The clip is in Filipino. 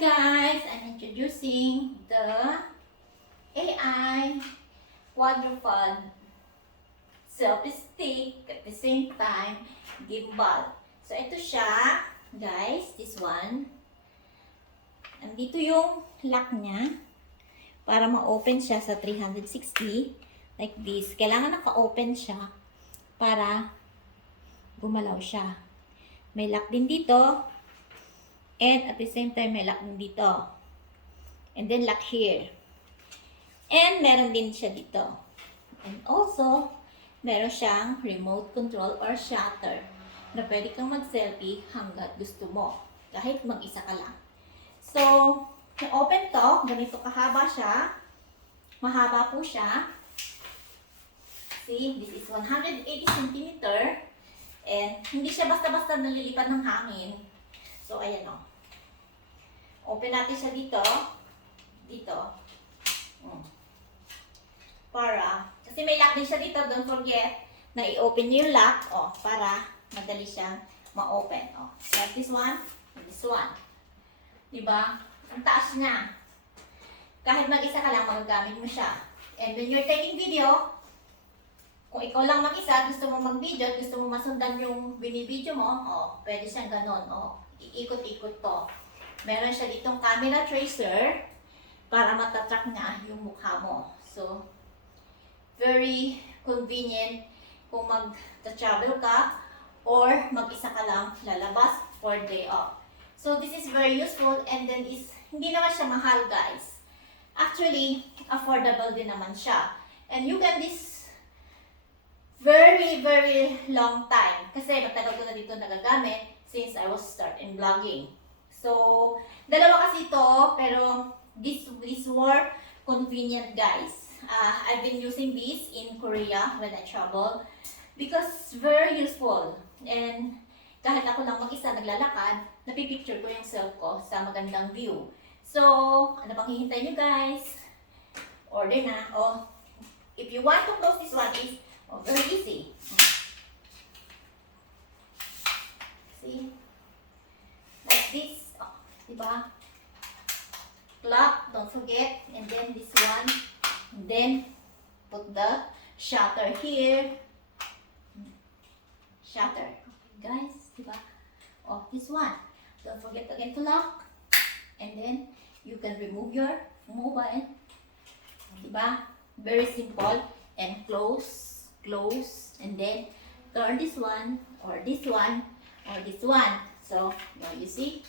guys, I'm introducing the AI quadrupod selfie stick at the same time gimbal. So ito siya, guys, this one. Nandito yung lock niya para ma-open siya sa 360 like this. Kailangan naka-open siya para gumalaw siya. May lock din dito. And at the same time, may lock din dito. And then lock here. And meron din siya dito. And also, meron siyang remote control or shutter na pwede kang mag-selfie hanggat gusto mo. Kahit mag-isa ka lang. So, na-open to. Ganito kahaba siya. Mahaba po siya. See, this is 180 cm. And hindi siya basta-basta nalilipad ng hangin. So, ayan o. Open natin siya dito. Dito. Kasi may lock din siya dito. Don't forget na i-open niyo yung lock. Para madali siyang ma-open. Like this one and this one. Diba? Ang taas niya. Kahit mag-isa ka lang, magagamit mo siya. And when you're taking video, kung ikaw lang mag-isa, gusto mo mag-video, gusto mo masundan yung binibideo mo, pwede siyang ganon. Iikot-ikot to. Meron siya ditong camera tracer para matatrack niya yung mukha mo. So, very convenient kung mag-travel ka or mag-isa ka lang lalabas for day off. So, this is very useful and then hindi naman siya mahal, guys. Actually, affordable din naman siya. And you can this very, very long time. Kasi matagal ko na dito nagagamit since I was starting vlogging. So, dalawa kasi ito, pero this more convenient, guys. I've been using this in Korea when I travel because very useful. And kahit ako lang mag-isa naglalakad, napipicture ko yung self ko sa magandang view. So, ano pang hihintay nyo, guys? Order na. If you want to close this one, is very easy. See? Like this. Diba? Lock, don't forget. And then this one. And then, put the shutter here. Shutter. Okay, guys, diba? This one. Don't forget again to lock. And then, you can remove your mobile. Diba? Very simple. And close, close. And then, turn this one, or this one, or this one. So, now you see?